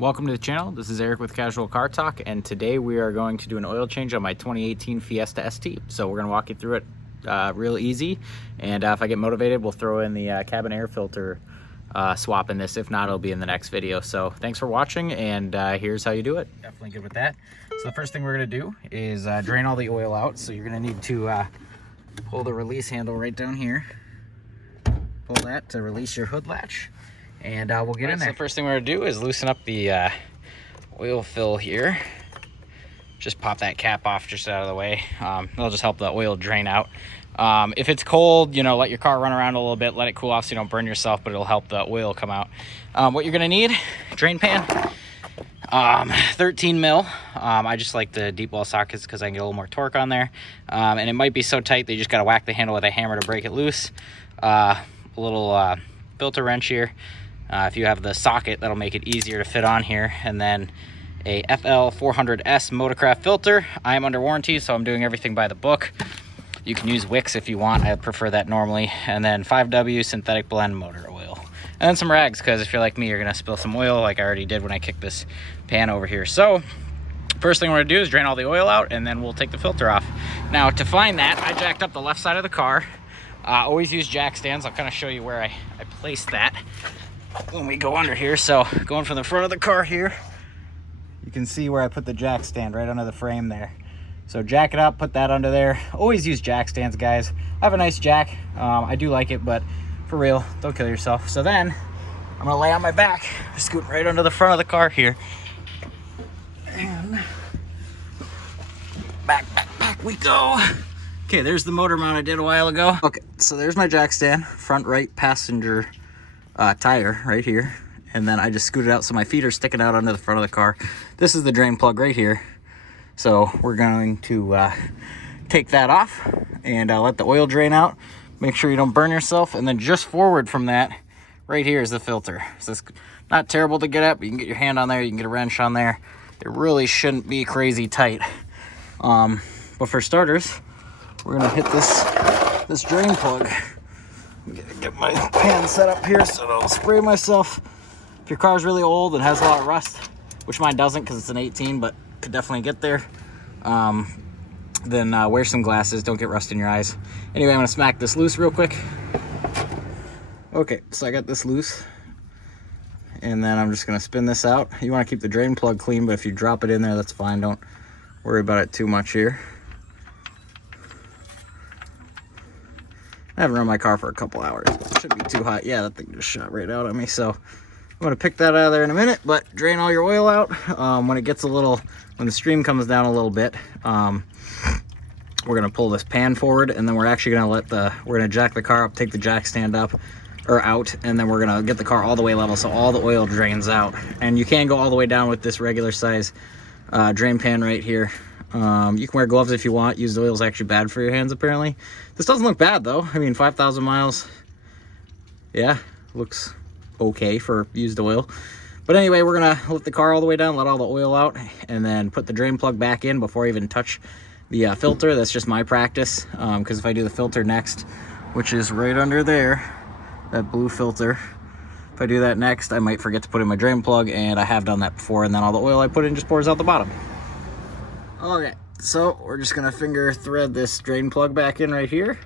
Welcome to the channel. This is Eric with Casual Car Talk, and today we are going to do an oil change on my 2018 Fiesta ST. So we're going to walk you through it real easy, and if I get motivated, we'll throw in the cabin air filter swap in this. If not, it'll be in the next video. So thanks for watching, and here's how you do it. Definitely good with that. So the first thing we're going to do is drain all the oil out. So you're going to need to pull the release handle right down here. Pull that to release your hood latch. And we'll get in there. So the first thing we're gonna do is loosen up the oil fill here. Just pop that cap off just out of the way. That'll just help the oil drain out. If it's cold, you know, let your car run around a little bit, let it cool off so you don't burn yourself, but it'll help the oil come out. What you're gonna need, drain pan, 13 mil. I just like the deep well sockets because I can get a little more torque on there. And it might be so tight that you just gotta whack the handle with a hammer to break it loose. A little filter wrench here. If you have the socket, that'll make it easier to fit on here. And then a FL400S Motorcraft filter. I am under warranty, so I'm doing everything by the book. You can use Wicks if you want. I prefer that normally. And then 5W synthetic blend motor oil. And then some rags, because if you're like me, you're gonna spill some oil like I already did when I kicked this pan over here. So first thing we're gonna do is drain all the oil out, and then we'll take the filter off. Now to find that, I jacked up the left side of the car. Always use jack stands. I'll kind of show you where I placed that when we go under here. So going from the front of the car here, you can see where I put the jack stand right under the frame there. So jack it up, put that under there. Always use jack stands, guys. I have a nice jack. I do like it, but for real, don't kill yourself. So then I'm gonna lay on my back, scoot right under the front of the car here, and back we go. Okay, there's the motor mount I did a while ago. Okay, so there's my jack stand, front right passenger tire right here, and then I just scooted out so my feet are sticking out under the front of the car. This is the drain plug right here, so we're going to take that off and let the oil drain out. Make sure you don't burn yourself, and then just forward from that right here is the filter. So it's not terrible to get at, but you can get your hand on there, you can get a wrench on there. It really shouldn't be crazy tight, but for starters, we're gonna hit this drain plug. Get my pan set up here so I don't spray myself. If your car's really old and has a lot of rust, which mine doesn't because it's an 18, but could definitely get there, then wear some glasses, don't get rust in your eyes. Anyway, I'm gonna smack this loose real quick. Okay, so I got this loose, and then I'm just gonna spin this out. You wanna keep the drain plug clean, but if you drop it in there, that's fine. Don't worry about it too much here. I haven't run my car for a couple hours, but it shouldn't be too hot. Yeah, that thing just shot right out at me. So I'm gonna pick that out of there in a minute, but drain all your oil out. When the stream comes down a little bit, we're gonna pull this pan forward, and then we're actually gonna we're gonna jack the car up, take the jack stand up or out, and then we're gonna get the car all the way level so all the oil drains out. And you can go all the way down with this regular size drain pan right here. You can wear gloves if you want. Used oil is actually bad for your hands, apparently. This doesn't look bad, though. I mean, 5,000 miles. Yeah, looks okay for used oil. But anyway, we're going to let the car all the way down, let all the oil out, and then put the drain plug back in before I even touch the filter. That's just my practice, because if I do the filter next, which is right under there, that blue filter, if I do that next, I might forget to put in my drain plug, and I have done that before, and then all the oil I put in just pours out the bottom. Okay, so we're just gonna finger thread this drain plug back in right here.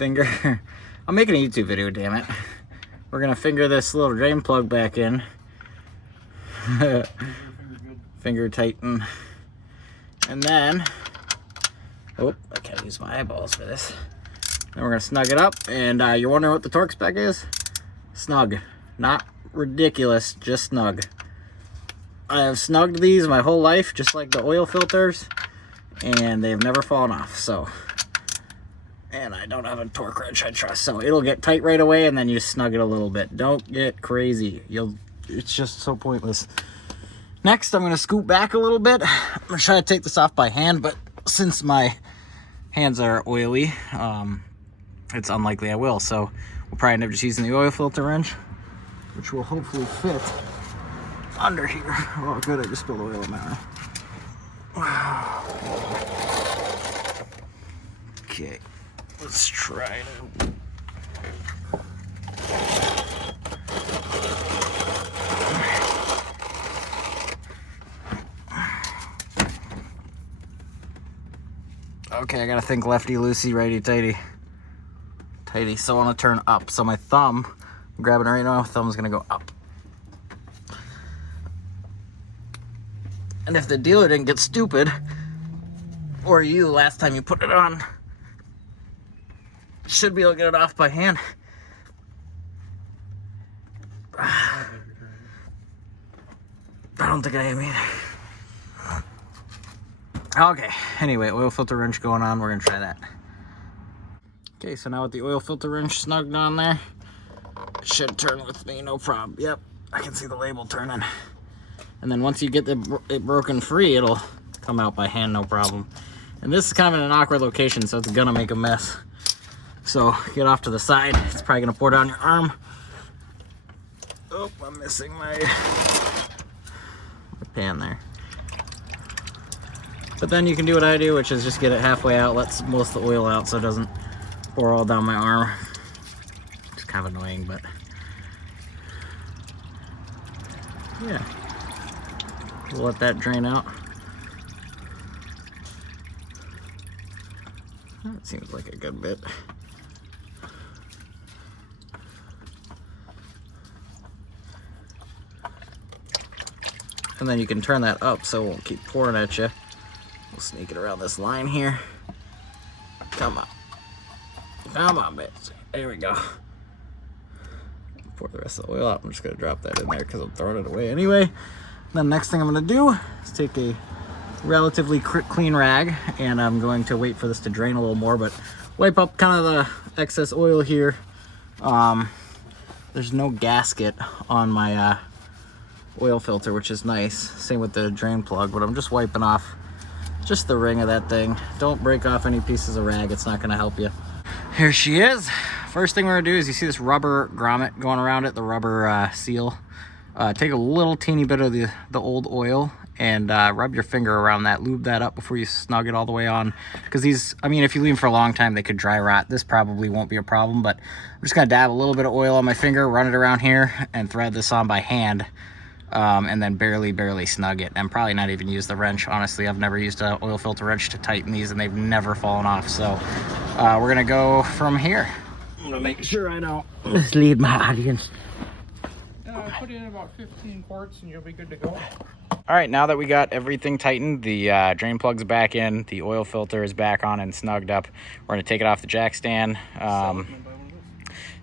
I'm making a YouTube video, damn it. We're gonna finger this little drain plug back in. Finger tighten. And then, oh, I can't use my eyeballs for this. Then we're gonna snug it up, and you're wondering what the torque spec is? Snug, not ridiculous, just snug. I have snugged these my whole life, just like the oil filters, and they've never fallen off, so. And I don't have a torque wrench I trust, so it'll get tight right away, and then you snug it a little bit. Don't get crazy. It's just so pointless. Next, I'm gonna scoot back a little bit. I'm gonna try to take this off by hand, but since my hands are oily, it's unlikely I will, so we'll probably end up just using the oil filter wrench, which will hopefully fit under here. Oh good, I just spilled oil in my eye. Okay, let's try to Okay, I gotta think lefty loosey, righty tighty. Tighty, so I wanna turn up. So my thumb, I'm grabbing it right now, my thumb's gonna go up. And if the dealer didn't get stupid, or you last time you put it on, should be able to get it off by hand. I don't think I am either. Okay, anyway, oil filter wrench going on. We're gonna try that. Okay, so now with the oil filter wrench snugged on there, it should turn with me, no problem. Yep, I can see the label turning. And then once you get it broken free, it'll come out by hand, no problem. And this is kind of in an awkward location, so it's gonna make a mess. So get off to the side. It's probably gonna pour down your arm. Oh, I'm missing my pan there. But then you can do what I do, which is just get it halfway out, let most of the oil out so it doesn't pour all down my arm. It's kind of annoying, but yeah. We'll let that drain out. That seems like a good bit. And then you can turn that up so it won't keep pouring at you. We'll sneak it around this line here. Come on. Come on, bitch. There we go. Pour the rest of the oil out. I'm just gonna drop that in there because I'm throwing it away anyway. Then next thing I'm gonna do is take a relatively clean rag, and I'm going to wait for this to drain a little more, but wipe up kind of the excess oil here. There's no gasket on my oil filter, which is nice. Same with the drain plug, but I'm just wiping off just the ring of that thing. Don't break off any pieces of rag, it's not gonna help you. Here she is. First thing we're gonna do is, you see this rubber grommet going around it, the rubber seal. Take a little teeny bit of the old oil and rub your finger around that, lube that up before you snug it all the way on. Because these, I mean, if you leave them for a long time, they could dry rot. This probably won't be a problem, but I'm just gonna dab a little bit of oil on my finger, run it around here, and thread this on by hand. And then barely snug it, and probably not even use the wrench. Honestly, I've never used an oil filter wrench to tighten these, and they've never fallen off. So we're gonna go from here. I'm gonna make sure I don't mislead my audience. Put in about 15 quarts and you'll be good to go. All right, now that we got everything tightened, the drain plug's back in, the oil filter is back on and snugged up, we're gonna take it off the jack stand.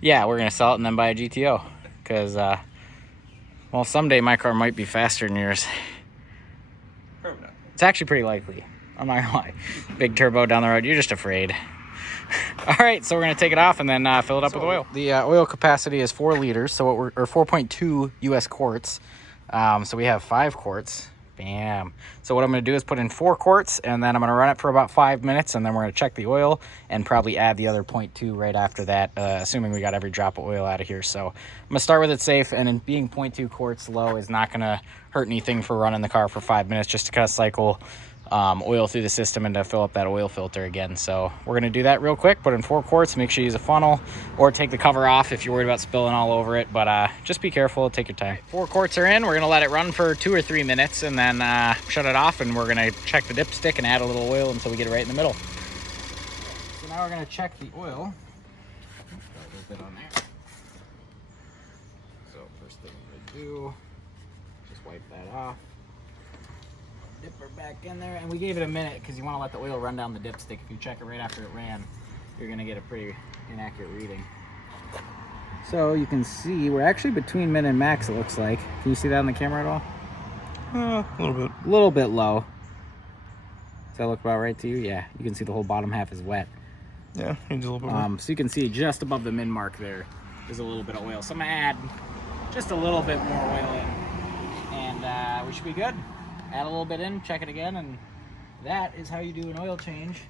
Yeah, we're gonna sell it and then buy a GTO, because well, someday my car might be faster than yours. Probably not. It's actually pretty likely, I'm not gonna lie. Big turbo down the road, you're just afraid. All right, so we're gonna take it off and then fill it up with oil. The oil capacity is 4 liters, so or 4.2 US quarts. So we have 5 quarts. Bam. So what I'm gonna do is put in 4 quarts, and then I'm gonna run it for about 5 minutes, and then we're gonna check the oil and probably add the other 0.2 right after that, assuming we got every drop of oil out of here. So I'm gonna start with it safe, and then being 0.2 quarts low is not gonna hurt anything for running the car for 5 minutes, just to kind of cycle oil through the system and to fill up that oil filter again. So we're gonna do that real quick. Put in 4 quarts, make sure you use a funnel or take the cover off if you're worried about spilling all over it, but just be careful, take your time. 4 quarts are in. We're gonna let it run for 2 or 3 minutes and then shut it off, and we're gonna check the dipstick and add a little oil until we get it right in the middle. So now we're gonna check the oil. Got a little bit on there. So first thing we're gonna do, just wipe that off. Dip her back in there, and we gave it a minute because you want to let the oil run down the dipstick. If you check it right after it ran, you're going to get a pretty inaccurate reading. So you can see we're actually between min and max, it looks like. Can you see that on the camera at all? A little bit. A little bit low. Does that look about right to you? Yeah, you can see the whole bottom half is wet. Yeah, needs a little bit more. So you can see just above the min mark there is a little bit of oil. So I'm going to add just a little bit more oil in, and we should be good. Add a little bit in, check it again, and that is how you do an oil change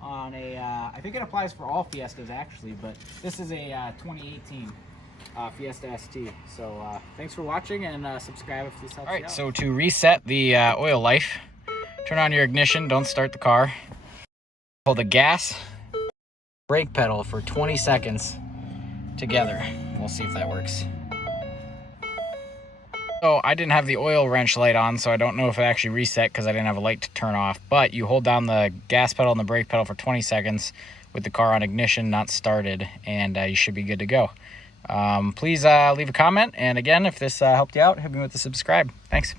on a, I think it applies for all Fiestas actually, but this is a 2018 Fiesta ST. So thanks for watching, and subscribe if this helps you out. All right, so to reset the oil life, turn on your ignition, don't start the car. Hold the gas, brake pedal for 20 seconds together. We'll see if that works. So I didn't have the oil wrench light on, so I don't know if it actually reset because I didn't have a light to turn off. But you hold down the gas pedal and the brake pedal for 20 seconds with the car on ignition, not started, and you should be good to go. Please leave a comment, and again, if this helped you out, hit me with the subscribe. Thanks.